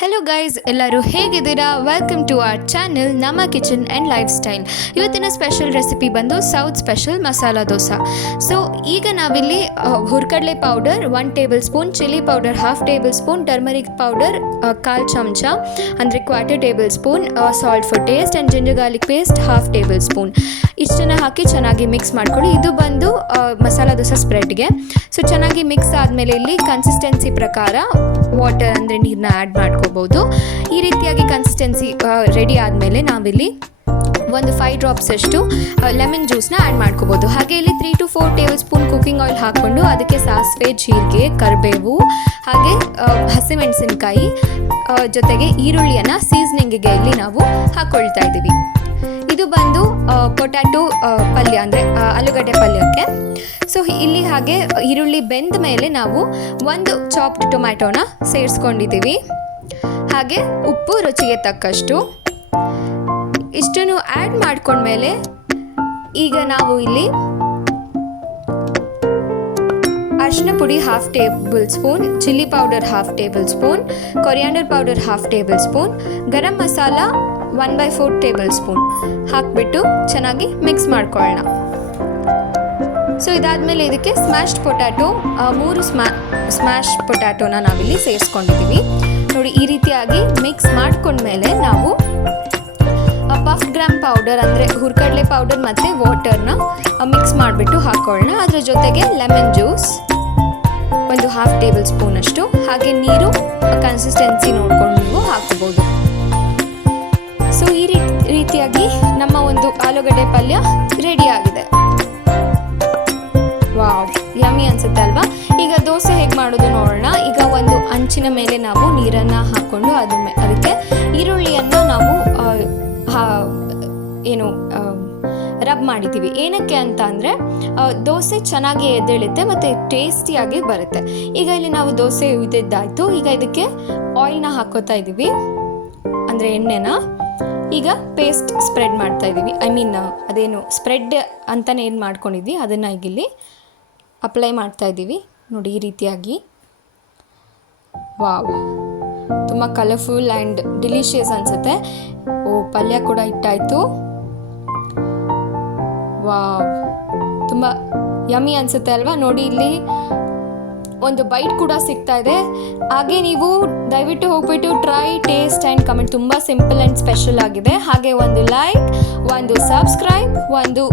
Hello guys, ಎಲ್ಲರೂ ಹೇಗಿದ್ದೀರಾ? Welcome to our channel ನಮ್ಮ ಕಿಚನ್ ಆ್ಯಂಡ್ ಲೈಫ್ ಸ್ಟೈಲ್. ಇವತ್ತಿನ ಸ್ಪೆಷಲ್ ರೆಸಿಪಿ ಬಂದು south special masala dosa. So ಈಗ ನಾವಿಲ್ಲಿ ಹುರ್ಕಡಲೆ powder 1 tablespoon, chilli powder 1/2 tablespoon, turmeric powder 1/4 ಚಮಚ ಅಂದರೆ 1/4 tablespoon, salt for taste and ginger garlic paste 1/2 tablespoon ಇಷ್ಟನ್ನು ಹಾಕಿ ಚೆನ್ನಾಗಿ ಮಿಕ್ಸ್ ಮಾಡ್ಕೊಳ್ಳಿ. ಇದು ಬಂದು ಮಸಾಲ ದೋಸೆ ಸ್ಪ್ರೆಡ್ಗೆ. ಸೊ ಚೆನ್ನಾಗಿ ಮಿಕ್ಸ್ ಆದಮೇಲೆ ಇಲ್ಲಿ ಕನ್ಸಿಸ್ಟೆನ್ಸಿ ಪ್ರಕಾರ ವಾಟರ್ ಅಂದರೆ ನೀರನ್ನ ಆ್ಯಡ್ ಮಾಡ್ಕೋಬೋದು. ಈ ರೀತಿಯಾಗಿ ಕನ್ಸಿಸ್ಟೆನ್ಸಿ ರೆಡಿ ಆದಮೇಲೆ ನಾವಿಲ್ಲಿ ಒಂದು 5 ಡ್ರಾಪ್ಸ್ ಅಷ್ಟು ಲೆಮನ್ ಜ್ಯೂಸ್ನ ಆ್ಯಡ್ ಮಾಡ್ಕೋಬೋದು. ಹಾಗೆ ಇಲ್ಲಿ 3 to 4 table spoon cooking oil ಹಾಕ್ಕೊಂಡು ಅದಕ್ಕೆ ಸಾಸಿವೆ, ಜೀರಿಗೆ, ಕರಿಬೇವು ಹಾಗೆ ಹಸಿಮೆಣಸಿನಕಾಯಿ ಜೊತೆಗೆ ಈರುಳ್ಳಿಯನ್ನು ಸೀಸನಿಂಗಿಗೆ ಇಲ್ಲಿ ನಾವು ಹಾಕ್ಕೊಳ್ತಾ ಇದ್ದೀವಿ. ಇದು ಬಂದು ಪೊಟ್ಯಾಟೊ ಪಲ್ಯ ಅಂದರೆ ಆಲೂಗಡ್ಡೆ ಪಲ್ಯಕ್ಕೆ. ಸೊ ಇಲ್ಲಿ ಹಾಗೆ ಈರುಳ್ಳಿ ಬೆಂದ ಮೇಲೆ ನಾವು ಒಂದು ಚಾಪ್ಡ್ ಟೊಮ್ಯಾಟೋನ ಸೇರಿಸ್ಕೊಂಡಿದ್ದೀವಿ. ಹಾಗೆ ಉಪ್ಪು ರುಚಿಗೆ ತಕ್ಕಷ್ಟು ಇಷ್ಟನ್ನು ಆ್ಯಡ್ ಮಾಡ್ಕೊಂಡ್ಮೇಲೆ ಈಗ ನಾವು ಇಲ್ಲಿ ಅರಿಶಿನ ಪುಡಿ 1/2 tablespoon, chilli powder 1/2 tablespoon, coriander powder 1/2 tablespoon, garam masala 1/4 tablespoon ಹಾಕಿಬಿಟ್ಟು ಚೆನ್ನಾಗಿ ಮಿಕ್ಸ್ ಮಾಡ್ಕೊಳ್ಳೋಣ. ಸೊ ಇದಾದಮೇಲೆ ಇದಕ್ಕೆ ಸ್ಮ್ಯಾಶ್ಡ್ ಪೊಟ್ಯಾಟೊ 3 ಸ್ಮ್ಯಾಶ್ ಪೊಟ್ಯಾಟೊನ ನಾವಿಲ್ಲಿ ಸೇರಿಸ್ಕೊಂಡಿದ್ದೀವಿ. ನೋಡಿ, ಈ ರೀತಿಯಾಗಿ ಮಿಕ್ಸ್ ಮಾಡ್ಕೊಂಡ್ಮೇಲೆ ನಾವು ಪಫ್ ಗ್ರಾಮ್ ಪೌಡರ್ ಅಂದರೆ ಹುರ್ಕಡಲೆ ಪೌಡರ್ ಮತ್ತು ವಾಟರ್ನ ಮಿಕ್ಸ್ ಮಾಡಿಬಿಟ್ಟು ಹಾಕ್ಕೊಳ್ಳೋಣ. ಅದರ ಜೊತೆಗೆ ಲೆಮನ್ ಜ್ಯೂಸ್ ಒಂದು 1/2 ಟೇಬಲ್ ಸ್ಪೂನ್ ಅಷ್ಟು, ಹಾಗೆ ನೀರು ಕನ್ಸಿಸ್ಟೆನ್ಸಿ ನೋಡ್ಕೊಂಡು ನೀವು ಹಾಕ್ಕೋಬೋದು. ಸೊ ಈ ರೀತಿಯಾಗಿ ನಮ್ಮ ಒಂದು ಆಲೂಗಡ್ಡೆ ಪಲ್ಯ ರೆಡಿ ಆಗಿದೆ. ವಾವ್, ಯಮ್ಮಿ ಅನ್ಸುತ್ತೆ ಅಲ್ವಾ? ಈಗ ದೋಸೆ ಹೇಗೆ ಮಾಡೋದು ನೋಡೋಣ. ಈಗ ಒಂದು ಅಂಚಿನ ಮೇಲೆ ನಾವು ನೀರನ್ನು ಹಾಕ್ಕೊಂಡು ಅದಕ್ಕೆ ಈರುಳ್ಳಿಯನ್ನು ನಾವು ರಬ್ ಮಾಡಿದ್ದೀವಿ. ಏನಕ್ಕೆ ಅಂತ ಅಂದರೆ ದೋಸೆ ಚೆನ್ನಾಗಿ ಎದ್ದೇಳುತ್ತೆ ಮತ್ತು ಟೇಸ್ಟಿಯಾಗಿ ಬರುತ್ತೆ. ಈಗ ಇಲ್ಲಿ ನಾವು ದೋಸೆ ಉಯ್ದಿದ್ದಾಯಿತು. ಈಗ ಇದಕ್ಕೆ ಆಯಿಲ್ನ ಹಾಕೋತಾ ಇದ್ದೀವಿ, ಅಂದರೆ ಎಣ್ಣೆನ. ಈಗ ಪೇಸ್ಟ್ ಸ್ಪ್ರೆಡ್ ಮಾಡ್ತಾ ಇದ್ದೀವಿ. ಅದೇನು ಸ್ಪ್ರೆಡ್ ಅಂತಲೇ ಏನು ಮಾಡ್ಕೊಂಡಿದ್ವಿ ಅದನ್ನು ಈಗ ಇಲ್ಲಿ ಅಪ್ಲೈ ಮಾಡ್ತಾ ಇದ್ದೀವಿ. ನೋಡಿ, ಈ ರೀತಿಯಾಗಿ. ವಾವ್, ತುಂಬ ಕಲರ್ಫುಲ್ ಆ್ಯಂಡ್ ಡಿಲಿಷಿಯಸ್ ಅನಿಸುತ್ತೆ. ಪಲ್ಯ ಕೂಡ ಇಟ್ಟಾಯಿತು. ವಾವ್, ತುಂಬ ಯಮ್ಮಿ ಅನಿಸುತ್ತೆ ಅಲ್ವಾ? ನೋಡಿ, ಇಲ್ಲಿ ಒಂದು ಬೈಟ್ ಕೂಡ ಸಿಗ್ತಾ ಇದೆ. ಹಾಗೆ ನೀವು ದಯವಿಟ್ಟು ಹೋಗ್ಬಿಟ್ಟು ಟ್ರೈ, ಟೇಸ್ಟ್ ಆ್ಯಂಡ್ ಕಮೆಂಟ್. ತುಂಬ ಸಿಂಪಲ್ ಆ್ಯಂಡ್ ಸ್ಪೆಷಲ್ ಆಗಿದೆ. ಹಾಗೆ ಒಂದು ಲೈಕ್, ಒಂದು ಸಬ್ಸ್ಕ್ರೈಬ್, ಒಂದು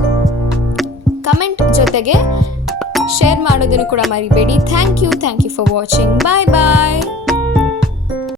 ಕಮೆಂಟ್ ಜೊತೆಗೆ ಶೇರ್ ಮಾಡೋದನ್ನು ಕೂಡ ಮರಿಬೇಡಿ. Thank you for watching. Bye bye.